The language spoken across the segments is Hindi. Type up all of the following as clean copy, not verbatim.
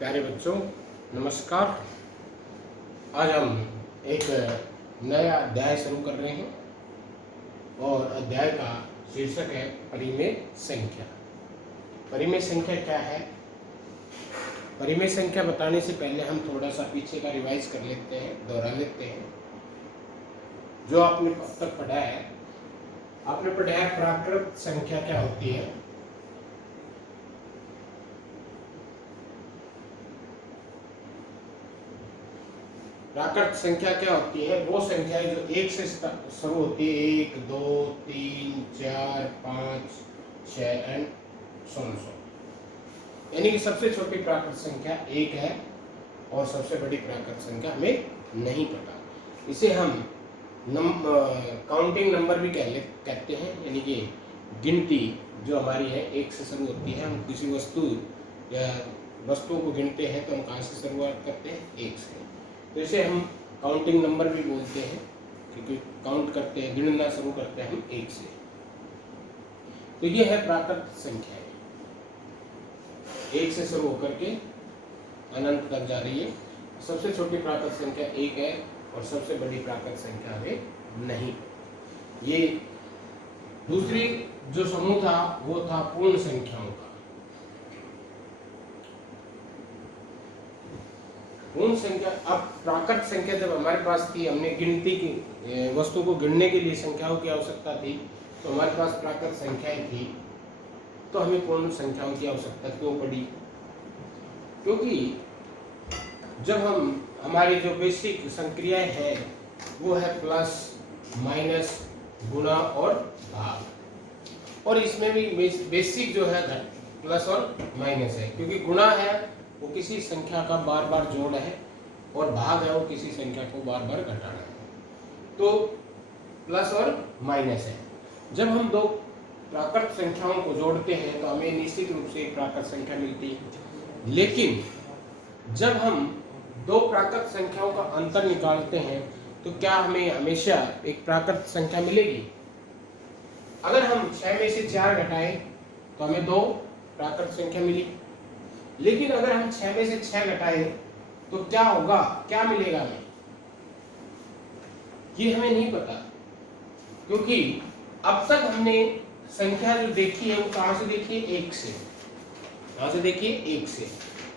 प्यारे बच्चों, नमस्कार। आज हम एक नया अध्याय शुरू कर रहे हैं और अध्याय का शीर्षक है परिमेय संख्या। परिमेय संख्या क्या है? परिमेय संख्या बताने से पहले हम थोड़ा सा पीछे का रिवाइज कर लेते हैं, दोहरा लेते हैं। जो आपने अब तक पढ़ा है, आपने पढ़ा है प्राकृत संख्या क्या होती है। प्राकृत संख्या क्या होती है? वो संख्याएं जो एक से शुरू होती है, 1, 2, 3, 4, 5, 6 एंड सो। यानी कि सबसे छोटी प्राकृत संख्या 1 है और सबसे बड़ी प्राकृत संख्या हमें नहीं पता। इसे हम काउंटिंग नंबर भी कहते हैं। यानी कि गिनती जो हमारी है 1 से शुरू होती है। हम किसी वस्तु या वस्तुओं को गिनते हैं तो हम कहाँ से शुरुआत करते हैं? 1 से। तो इसे हम काउंटिंग नंबर भी बोलते हैं, क्योंकि काउंट करते हैं, गिनना शुरू करते हैं हम 1 से। तो ये है प्राकृत संख्या, 1 से शुरू होकर के अनंत तक जा रही है। सबसे छोटी प्राकृत संख्या 1 है और सबसे बड़ी प्राकृत संख्या हमें नहीं। ये दूसरी जो समूह था वो था पूर्ण संख्याओं का। पूर्ण संख्या, अब प्राकृत संख्या जब हमारे पास थी, हमने गिनती की वस्तु को गिनने के लिए संख्याओं की आवश्यकता थी, तो हमारे पास प्राकृत संख्याएं थी, तो हमें पूर्ण संख्याओं की आवश्यकता क्यों पड़ी? क्योंकि जब हमारी जो बेसिक संक्रियाएं हैं वो है प्लस, माइनस, गुणा और भाग, और इसमें भी बेसिक जो है प्लस और माइनस है। क्योंकि गुणा है वो किसी संख्या का बार बार जोड़ है और भाग है वो किसी संख्या को बार बार घटाना है। तो प्लस और माइनस है। जब हम दो प्राकृत संख्याओं को जोड़ते हैं तो हमें निश्चित रूप से एक प्राकृत संख्या मिलती है। लेकिन जब हम दो प्राकृत संख्याओं का अंतर निकालते हैं तो क्या हमें हमेशा एक प्राकृत संख्या मिलेगी? अगर हम 6 में से 4 घटाएं तो हमें 2 प्राकृत संख्या मिली। लेकिन अगर हम 6 में से 6 घटाएं तो क्या होगा, क्या मिलेगा हमें? ये हमें नहीं पता, क्योंकि अब तक हमने संख्या जो देखी है वो कहां से देखी है? 1 से। कहां से देखिए? 1 से।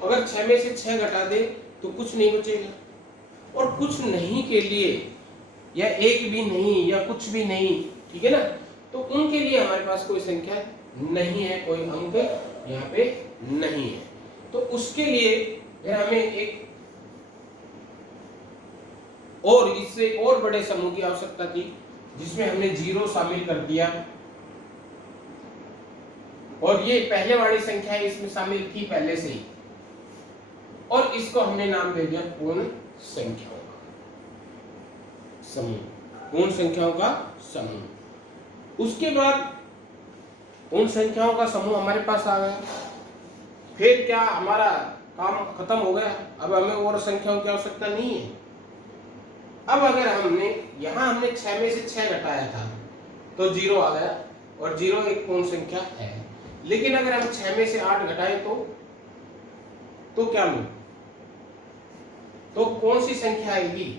अगर 6 में से 6 घटा दे तो कुछ नहीं बचेगा, और कुछ नहीं के लिए या एक भी नहीं या कुछ भी नहीं, ठीक है ना, तो उनके लिए हमारे पास कोई संख्या नहीं है, कोई अंक यहाँ पे नहीं है। तो उसके लिए हमें एक और इससे और बड़े समूह की आवश्यकता थी, जिसमें हमने 0 शामिल कर दिया, और ये पहले वाली संख्या इसमें शामिल थी पहले से ही, और इसको हमने नाम दे दिया पूर्ण संख्याओं का समूह। पूर्ण संख्याओं का समूह। उसके बाद पूर्ण संख्याओं का समूह हमारे पास आ गया। फिर क्या हमारा काम खत्म हो गया? अब हमें और संख्याओं की आवश्यकता नहीं है। अब अगर हमने 6 में से 6 घटाया था तो 0 आ गया, और 0 एक पूर्ण संख्या है। लेकिन अगर हम 6 में से 8 घटाएं तो क्या मिले? तो कौन सी संख्या आएगी?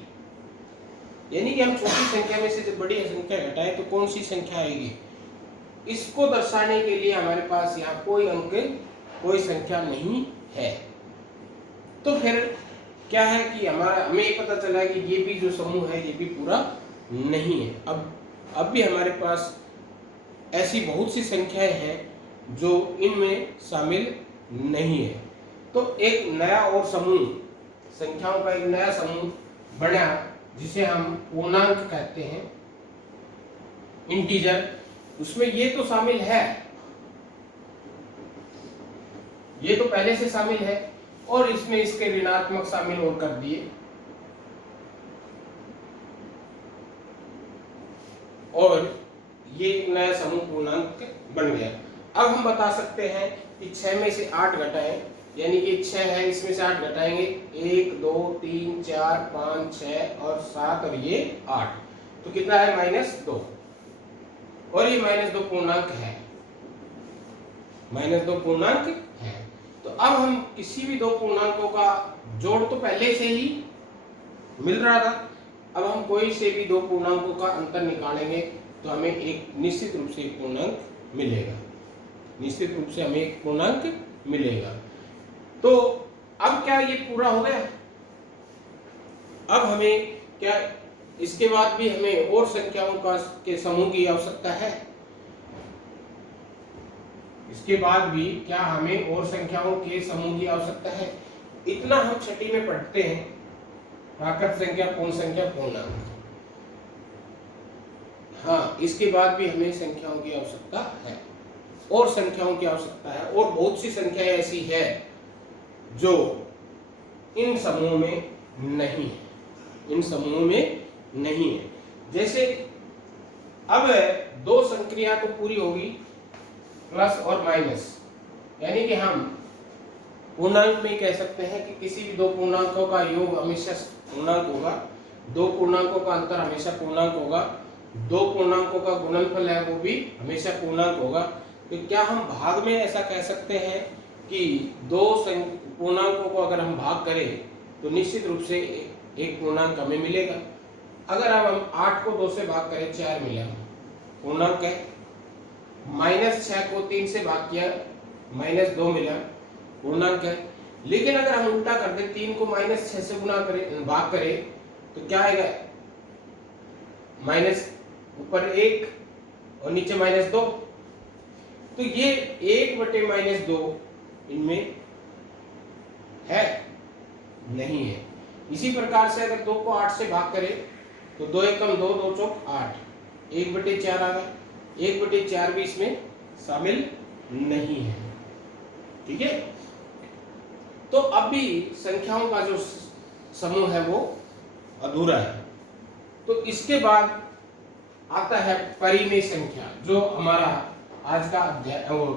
यानी कि हम छोटी संख्या में से जब बड़ी संख्या घटाएं तो कौन सी संख्या आएगी? इसको दर्शाने के लिए हमारे पास यहाँ कोई अंक, कोई संख्या नहीं है। तो फिर क्या है कि हमें ये पता चला है कि ये भी जो समूह है ये भी पूरा नहीं है। अब भी हमारे पास ऐसी बहुत सी संख्याएं हैं जो इनमें शामिल नहीं है। तो एक नया और समूह, संख्याओं का एक नया समूह बना, जिसे हम पूर्णांक कहते हैं, इंटीजर। उसमें ये तो शामिल है, ये तो पहले से शामिल है, और इसमें इसके ऋणात्मक शामिल और कर दिए, और ये एक नया समूह पूर्णांक बन गया। अब हम बता सकते हैं कि 6 में से 8 घटाएं, यानी कि 6 है, इसमें से 8 घटाएंगे, 1, 2, 3, 4, 5, 6 और 7, और ये 8, तो कितना है? -2। और ये -2 पूर्णांक है, -2 पूर्णांक है। तो अब हम किसी भी दो पूर्णांकों का जोड़ तो पहले से ही मिल रहा था, अब हम कोई से भी दो पूर्णांकों का अंतर निकालेंगे तो हमें एक निश्चित रूप से एक पूर्णांक मिलेगा, निश्चित रूप से हमें एक पूर्णांक मिलेगा। तो अब क्या ये पूरा हो गया? अब हमें क्या इसके बाद भी हमें और संख्याओं का के समूह की आवश्यकता है? इसके बाद भी क्या हमें और संख्याओं के समूह की आवश्यकता है? इतना हम छठी में पढ़ते हैं, प्राकृत संख्या, पूर्ण संख्या, पूर्णांक। हाँ, इसके बाद भी हमें संख्याओं की आवश्यकता है, और संख्याओं की आवश्यकता है, और बहुत सी संख्याएं ऐसी है जो इन समूह में नहीं है, इन समूह में नहीं है। जैसे अब दो संक्रिया तो पूरी होगी, प्लस और माइनस, यानी कि हम पूर्णांक में कह सकते हैं कि किसी भी दो पूर्णांकों का योग हमेशा पूर्णांक होगा, दो पूर्णांकों का अंतर हमेशा पूर्णांक होगा, दो पूर्णांकों का गुणनफल है वो भी हमेशा पूर्णांक होगा। तो क्या हम भाग में ऐसा कह सकते हैं कि दो पूर्णांकों को अगर हम भाग करें तो निश्चित रूप से एक पूर्णांक हमें मिलेगा? अगर अब हम 8 को 2 से भाग करें 4 मिला, पूर्णांक है। -6 को 3 से भाग किया, -2 मिला, पूर्णांक है। लेकिन अगर हम उल्टा कर दें, 3 को -6 से गुणा करें, भाग करें, तो क्या आएगा? माइनस ऊपर 1 और नीचे -2। तो ये 1/-2 इनमें है नहीं है। इसी प्रकार से अगर 2 को 8 से भाग करें तो 2 एकम 2, 2 चौक 8, 1/4 आ गया, 1/4 भी इसमें शामिल नहीं है। ठीक है, तो अब भी संख्याओं का जो समूह है वो अधूरा है। तो इसके बाद आता है परिमेय संख्या। जो हमारा आज का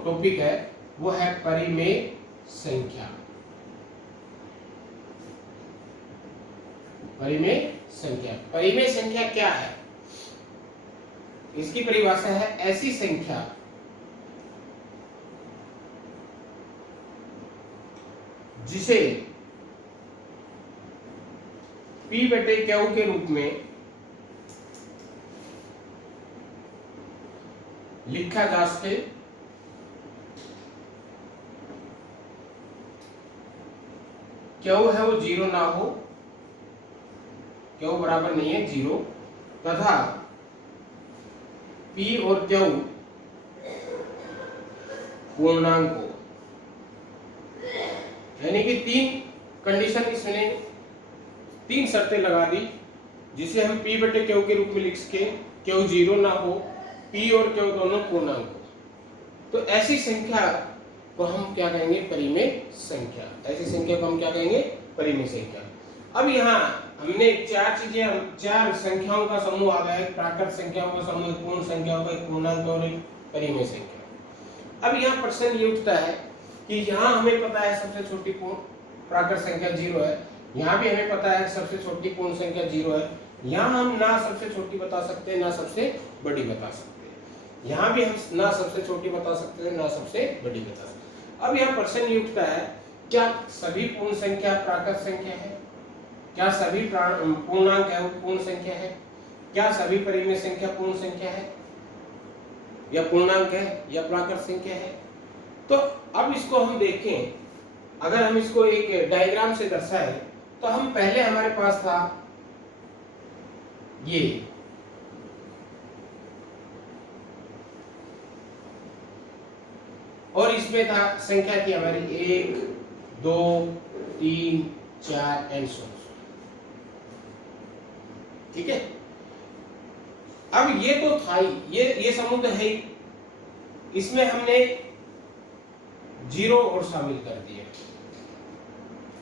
टॉपिक है वो है परिमेय संख्या। परिमेय संख्या, परिमेय संख्या क्या है? इसकी परिभाषा है ऐसी संख्या जिसे P/Q के रूप में लिखा जा सके, Q है वो 0 ना हो, Q बराबर नहीं है 0, तथा P और Q पूर्णांक हो। यानी कि 3 कंडीशन इसने 3 शर्तें लगा दी जिसे हम P/Q के रूप में लिख सके, Q 0 ना हो, P और Q दोनों पूर्णांक हो। तो ऐसी संख्या को हम क्या कहेंगे? परिमेय संख्या। ऐसी संख्या को हम क्या कहेंगे? परिमेय संख्या। अब यहाँ हमने 4 चीजें, 4 संख्याओं का समूह आ गया है, प्राकृत संख्याओं का समूह, पूर्ण संख्याओं का, एक पूर्णांक और एक परिमेय संख्या। अब यहाँ प्रश्न ये उठता है कि यहाँ हमें पता है सबसे छोटी पूर्ण प्राकृत संख्या 0 है, यहाँ भी हमें पता है सबसे छोटी पूर्ण संख्या 0 है, यहाँ हम ना सबसे छोटी बता सकते हैं ना सबसे बड़ी बता सकते हैं, यहाँ भी हम ना सबसे छोटी बता सकते हैं ना सबसे बड़ी बता सकते हैं। अब यहाँ प्रश्न ये उठता है, क्या सभी पूर्ण संख्या प्राकृत संख्या है? क्या सभी पूर्णांक है वो पूर्ण संख्या है? क्या सभी परिमेय संख्या पूर्ण संख्या है या पूर्णांक है या प्राकृत संख्या है? तो अब इसको हम देखें, अगर हम इसको एक डायग्राम से दर्शाएं तो हम पहले हमारे पास था ये, और इसमें था संख्या थी हमारी 1 2 3 4 एंड सो। ठीक है, अब ये तो था ही, ये समूह तो है ही, इसमें हमने 0 और शामिल कर दिया,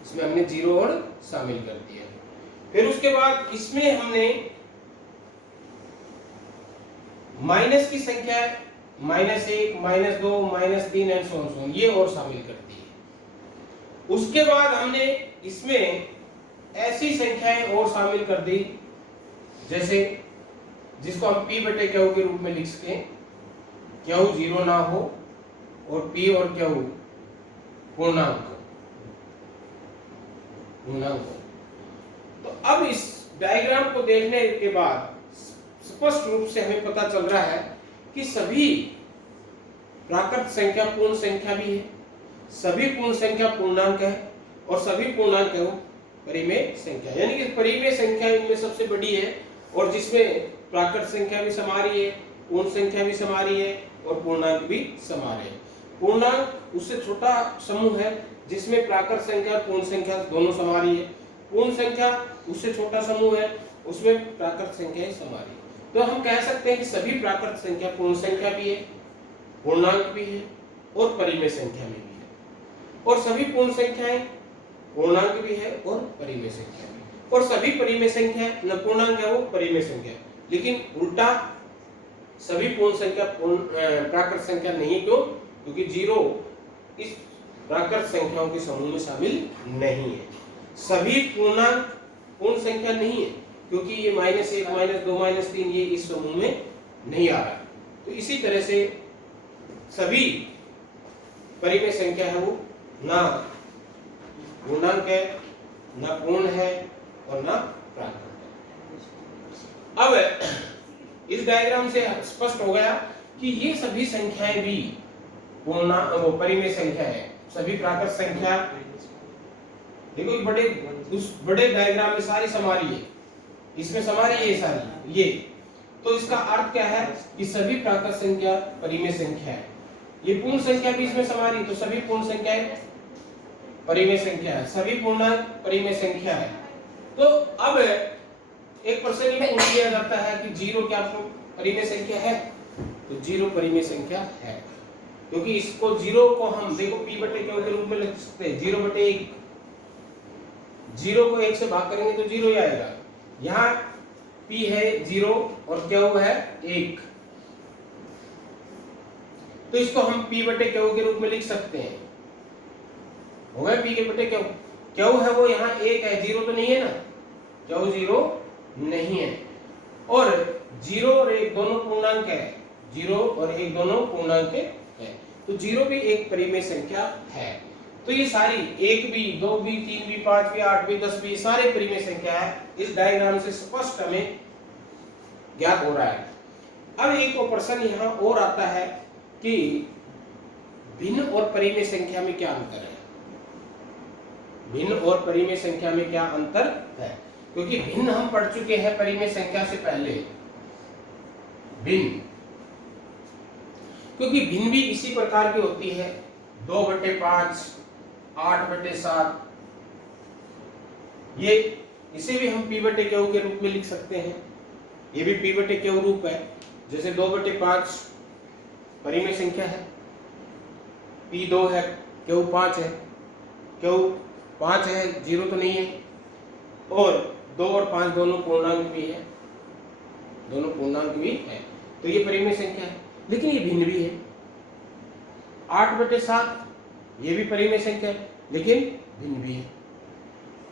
इसमें हमने 0 और शामिल कर दिया। फिर उसके बाद इसमें हमने माइनस की संख्या -1 -2 -3 एंड सो ऑन ये और शामिल कर दी। उसके बाद हमने इसमें ऐसी संख्याएं और शामिल कर दी जैसे जिसको हम P/Q के रूप में लिख सकें, Q 0 ना हो और P और Q पूर्णांक पूर्णांक। तो अब इस डायग्राम को देखने के बाद स्पष्ट रूप से हमें पता चल रहा है कि सभी प्राकृत संख्या पूर्ण संख्या भी है, सभी पूर्ण संख्या पूर्णांक है और सभी पूर्णांक है वो परिमेय संख्या, यानी कि परिमेय संख्या इनमें सबसे बड़ी है और जिसमें प्राकृत संख्या भी समा रही है, पूर्ण संख्या भी समा रही है और पूर्णांक भी समा रहे हैं। पूर्णांक उससे छोटा समूह है जिसमें प्राकृत संख्या और पूर्ण संख्या दोनों समा रही है। पूर्ण संख्या उससे छोटा समूह है, उसमें प्राकृत संख्या ही समा रही है। तो हम कह सकते हैं कि सभी प्राकृत संख्या पूर्ण संख्या भी है, पूर्णांक भी है और परिमेय संख्या में भी है, और सभी पूर्ण संख्याएं पूर्णांक भी है और परिमेय संख्या भी, और सभी परिमेय संख्या न पूर्णांक है वो परिमेय संख्या। लेकिन उल्टा सभी पूर्ण संख्या प्राकृत संख्या नहीं, क्यों? क्योंकि जीरो इस प्राकृत संख्याओं के समूह में शामिल नहीं है। सभी पूर्णांक पूर्ण संख्या नहीं है क्योंकि ये -1 -2 -3 ये इस समूह में नहीं आ रहा। तो इसी तरह से सभी परिमेय संख्या है वो ना पूर्णांक है, ना पूर्ण है और ना प्राकृत है। अब इस डायग्राम से स्पष्ट हो गया कि ये सभी संख्याएं भी परिमेय संख्या है। सभी प्राकृत संख्या देखो उस बड़े डायग्राम में सारी समा रही है, इसमें समा रही है सारी ये। तो इसका अर्थ क्या है कि सभी प्राकृत संख्या परिमेय संख्या है। ये पूर्ण संख्या भी इसमें समा रही है, तो सभी पूर्ण संख्याएं परिमेय संख्या है, सभी पूर्णांक परिमेय संख्या है। तो अब एक प्रश्न ये पूछ लिया जाता है कि जीरो क्या परिमेय संख्या है? तो जीरो परिमेय संख्या है क्योंकि इसको जीरो को हम देखो p बटे q के रूप में लिख सकते हैं। 0/1, जीरो को 1 से भाग करेंगे तो जीरो ही आएगा। यहाँ p है 0 और q है 1, तो इसको हम p बटे q के रूप में लिख सकते हैं। हो गया p के बटे q है वो यहाँ 1 है, 0 तो नहीं है ना, q 0 नहीं है। और 0 और 1 दोनों पूर्णांक है, 0 और 1 दोनों पूर्णांक है, तो 0 भी एक परिमेय संख्या है। तो ये सारी 1 भी, 2 भी, 3 भी, 5 भी, 8 भी, 10 भी सारे परिमेय संख्या है। इस डायग्राम से स्पष्ट हमें ज्ञात हो रहा है। अब एक प्रश्न यहाँ और आता है कि भिन्न और परिमेय संख्या में क्या अंतर है? भिन्न और परिमेय संख्या में क्या अंतर है? क्योंकि भिन्न हम पढ़ चुके हैं परिमेय संख्या से पहले। भिन्न, क्योंकि भिन्न भी इसी प्रकार की होती है, 2/5, 8/7। ये इसे भी हम p बटे q के रूप में लिख सकते हैं। ये भी p बटे q रूप है। जैसे 2/5 परिमेय संख्या है, p 2 है, q 5 है, q 5 है, 0 तो नहीं है, और 2 और 5 दोनों पूर्णांक भी है, दोनों पूर्णांक भी है, तो ये परिमेय संख्या है। लेकिन ये भिन्न भी है। 8/7 ये भी परिमेय संख्या है लेकिन भिन्न भी है।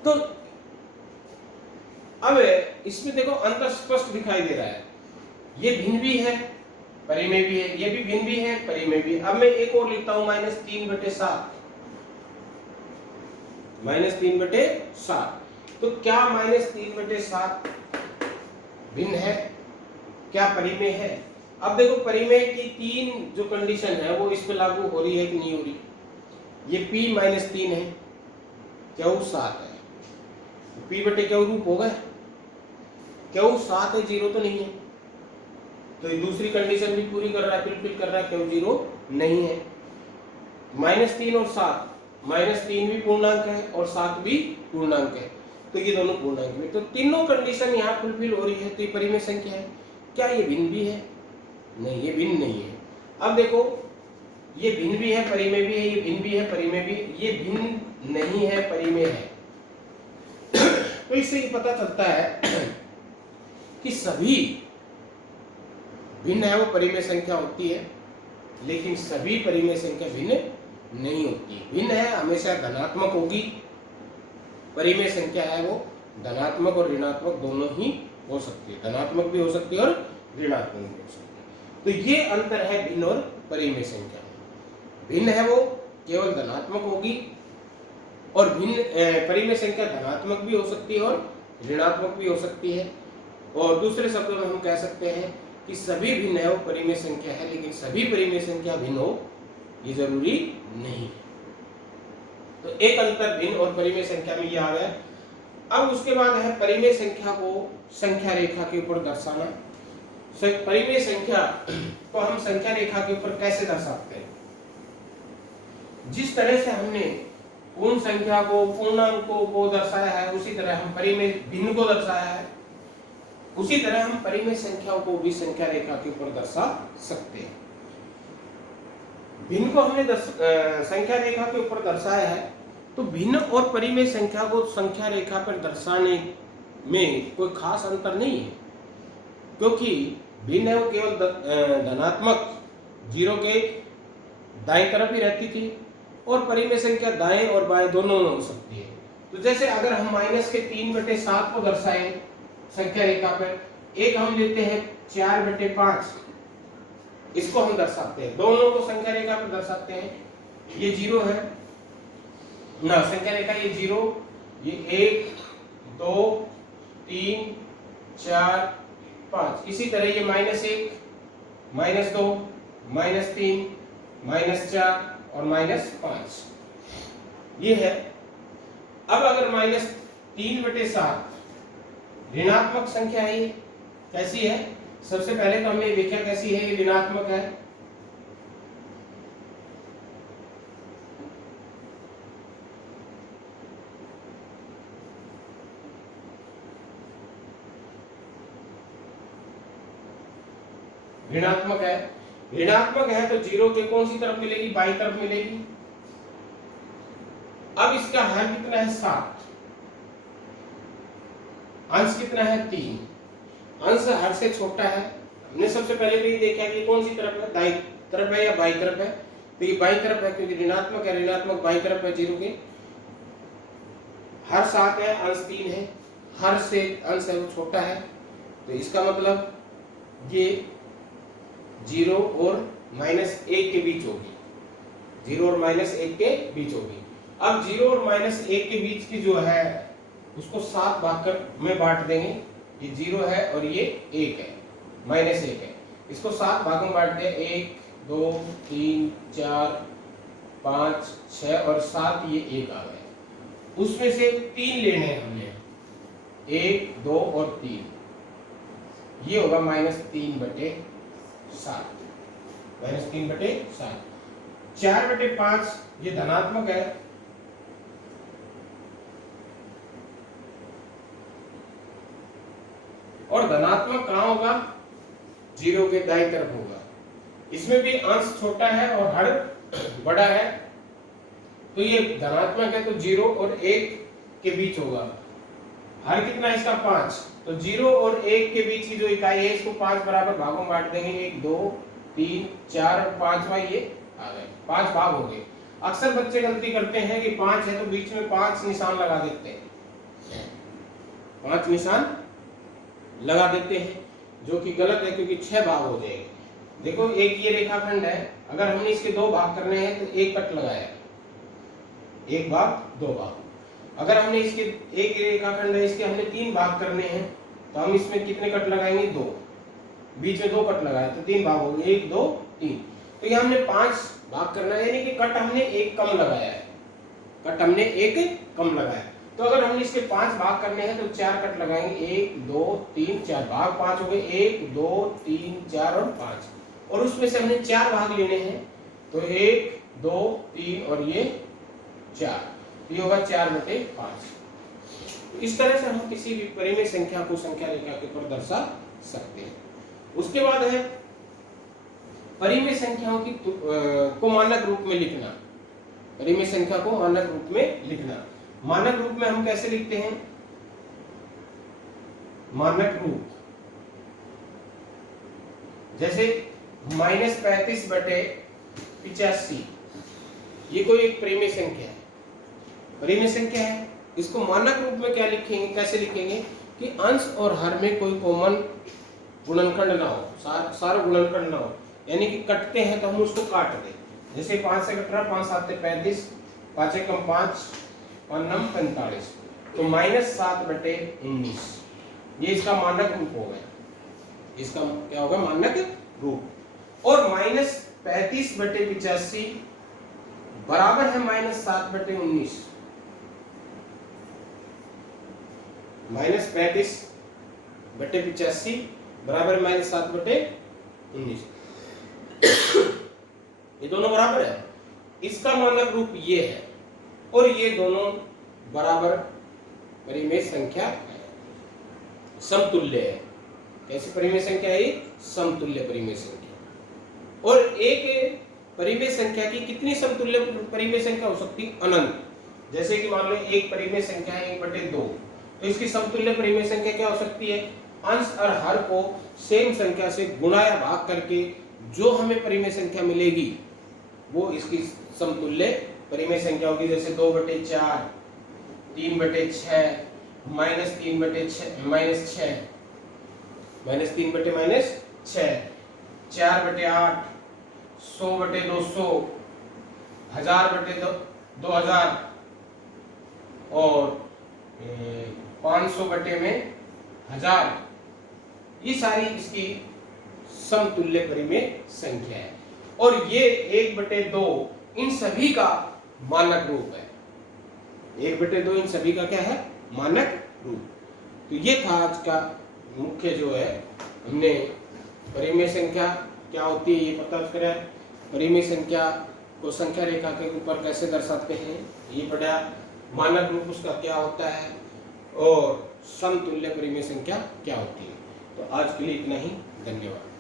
तो अब इसमें देखो अंतर स्पष्ट दिखाई दे रहा है। ये भिन्न भी है, परिमेय भी है, ये भी भिन्न भी है, परिमेय भी है। अब मैं एक और लिखता हूं -3/7, -3/7। तो क्या -3/7 भिन्न है, क्या परिमेय है? अब देखो परिमेय की 3 जो कंडीशन है वो इस पे लागू हो रही है कि नहीं हो रही। ये p -3 है, q 7 है, p बटे q रूप होगा, q 7 है, 0 तो नहीं है, तो ये दूसरी कंडीशन भी पूरी कर रहा है, फिल कर रहा है, q 0 नहीं है। -3 और 7, -3 भी पूर्णांक है और 7 भी पूर्णांक है, तो ये दोनों पूर्णांक में, तो तीनों कंडीशन यहाँ फुलफिल हो रही है, तो ये परिमेय संख्या है। क्या ये भिन्न भी है? नहीं, ये भिन्न नहीं है। अब देखो ये भिन्न भी है, परिमेय भी है, ये भिन्न भी है, परिमेय भी, ये भिन्न नहीं है, परिमेय है। तो इससे ये पता चलता है कि सभी भिन्न है वो परिमेय संख्या होती है, लेकिन सभी परिमेय संख्या भिन्न नहीं होती। भिन्न है हमेशा धनात्मक होगी, परिमेय संख्या है वो धनात्मक और ऋणात्मक दोनों ही हो सकती है, धनात्मक भी हो सकती है और ऋणात्मक भी हो सकती है। तो ये अंतर है भिन्न और परिमेय संख्या में। भिन्न है वो केवल धनात्मक होगी और भिन्न परिमेय संख्या धनात्मक भी हो सकती है और ऋणात्मक भी हो सकती है। और दूसरे शब्दों में हम कह सकते हैं कि सभी भिन्न है वो परिमेय संख्या है, लेकिन सभी परिमेय संख्या भिन्न हो ये जरूरी नहीं है। तो एक अंतर भिन्न और परिमेय संख्या में ये आ गया। अब उसके बाद है परिमेय संख्या को संख्या रेखा के ऊपर दर्शाना। परिमेय संख्या को हम संख्या रेखा के ऊपर कैसे दर्शाते हैं? जिस तरह से हमने पूर्ण संख्या को पूर्णांकों को दर्शाया है, उसी तरह हम परिमेय भिन्न को दर्शाया है, उसी तरह हम परिमेय संख्याओं को भी संख्या रेखा के ऊपर दर्शा सकते हैं। भिन्न को हमने संख्या रेखा के ऊपर दर्शाया है, तो भिन्न और परिमेय संख्या को संख्या रेखा पर दर्शाने में कोई खास अंतर नहीं है, क्योंकि भिन्न है वो केवल धनात्मक जीरो के दाएं तरफ ही रहती थी और परिमेय संख्या दाएं और बाएं दोनों में हो सकती है। तो जैसे अगर हम माइनस के 3/7 को दर्शाएं संख्या रेखा पर, एक हम लेते हैं 4/5, इसको हम दर्शाते हैं, दोनों को संख्या रेखा पर दर्शाते हैं। ये 0 है ना, संख्या रेखा ये 0, ये 1 2 3 4 5, इसी तरह ये -1 -2 -3 -4 और -5 ये है। अब अगर -3/7 ऋणात्मक संख्या है, ये कैसी है? सबसे पहले तो हमने देखा कैसी है, ये ऋणात्मक है। ऋणात्मक है, ऋणात्मक है तो जीरो के कौन सी तरफ मिलेगी? बाईं तरफ मिलेगी। अब इसका हर कितना है? 7। अंश कितना है? 3। अंश हर से छोटा है। हमने सबसे पहले भी देखा कि कौन सी तरफ है, दाईं तरफ है या बाईं तरफ है? तो ये बाईं तरफ है, क्योंकि ऋणात्मक है, ऋणात्मक बाईं तरफ है जीरो के। हर 7 है, अंश 3 है, हर से अंश है वो छोटा है, तो इसका मतलब ये 0 और -1 के बीच होगी, 0 और -1 के बीच होगी। अब 0 और -1 के बीच की जो है उसको 7 भाग कर में बांट देंगे। ये 0 है और ये 1 है, -1 है, इसको 7 भागों में बांट दिया। 1 2 3 4 5 6 और 7, ये 1 आ गए। उसमें से 3 लेने हैं हमने, 1 2 और 3, ये होगा -3/7, -3/7। 4/5 ये धनात्मक है, और धनात्मक कहाँ होगा? जीरो के दाईं तरफ होगा। इसमें भी अंश छोटा है और हर बड़ा है, तो ये धनात्मक है तो 0 और 1 के बीच होगा। हर कितना है इसका? 5, तो 0 और 1 के बीच की जो इकाई है इसको 5 बराबर भागों में बांट देंगे। 1 2 3 4 और 5वां ये आ गए, 5 भाग हो गए। अक्सर बच्चे गलती करते हैं कि 5 है तो बीच में 5 निशान लगा देते हैं, 5 निशान लगा देते हैं, जो कि गलत है, क्योंकि 6 भाग हो जाएंगे। देखो, एक ये रेखाखंड है, अगर हमने इसके 2 भाग करने हैं तो 1 कट लगाया, 1 भाग 2 भाग। अगर हमने इसके एक रेखाखंड है, इसके हमने 3 भाग करने हैं, तो हम इसमें कितने कट लगाएंगे? 2, बीच में 2 कट लगाए तो 3 भाग हो गए, 1 2 3। तो ये हमने 5 भाग करना है, यानी कि कट हमने 1 कम लगाया है, कट हमने 1 कम लगाया। तो अगर हमने इसके 5 भाग करने हैं तो 4 कट लगाएंगे, 1 2 3 4 भाग 5 हो गए, 1 2 3 4 और 5, और उसमें से हमने 4 भाग लेने हैं, तो 1 2 3 और ये 4, ये होगा 4/5। इस तरह से हम किसी भी परिमेय संख्या को संख्या रेखा के ऊपर दर्शा सकते हैं। उसके बाद है परिमेय संख्याओं की को मानक रूप में लिखना। परिमेय संख्या को मानक रूप में लिखना। मानक रूप में हम कैसे लिखते हैं? मानक रूप जैसे -35/85, ये कोई एक परिमेय संख्या है, परिमेय संख्या है। इसको मानक रूप में क्या लिखेंगे, कैसे लिखेंगे कि अंश और हर में कोई कॉमन गुणनखंड ना हो, सारा गुणनखंड ना हो, यानी कि कटते हैं तो हम उसको काट दें। जैसे 5 से 18, 5 7 35, 5 एकम 5, 5 नम 45, तो -7/19 ये इसका मानक रूप हो गया। इसका क्या होगा? मानक रूप। और -35/85 बराबर है -7/19। -35/85 बराबर -7/19। ये दोनों बराबर है। इसका मानक रूप ये है और ये दोनों बराबर परिमेय संख्या है, समतुल्य है। कैसी परिमेय संख्या है? समतुल्य परिमेय संख्या। और एक परिमेय संख्या की कितनी समतुल्य परिमेय संख्या हो सकती है? अनंत। जैसे कि मान लो एक परिमेय संख्या है 1/2, तो इसकी समतुल्य परिमेय संख्या क्या हो सकती है? अंश और हर को सेम संख्या से गुणा या भाग करके जो हमें परिमेय संख्या मिलेगी वो इसकी समतुल्य परिमेय संख्या होगी। जैसे 2/4, 3/6, -3/6, -3/6, 4/8, 100/200, 1000/2000 और 500/1000। ये सारी इसकी समतुल्य परिमेय संख्या है। और ये 1/2 इन सभी का मानक रूप है। 1/2 इन सभी का क्या है? मानक रूप। तो ये था आज का मुख्य जो है, हमने परिमेय संख्या क्या होती है ये पता करा। परिमेय संख्या को संख्या रेखा के ऊपर कैसे दर्शाते हैं ये पढ़ा। मानक रूप उसका क्या होता है और समतुल्य परिमेय संख्या क्या होती है। तो आज के लिए इतना ही। धन्यवाद।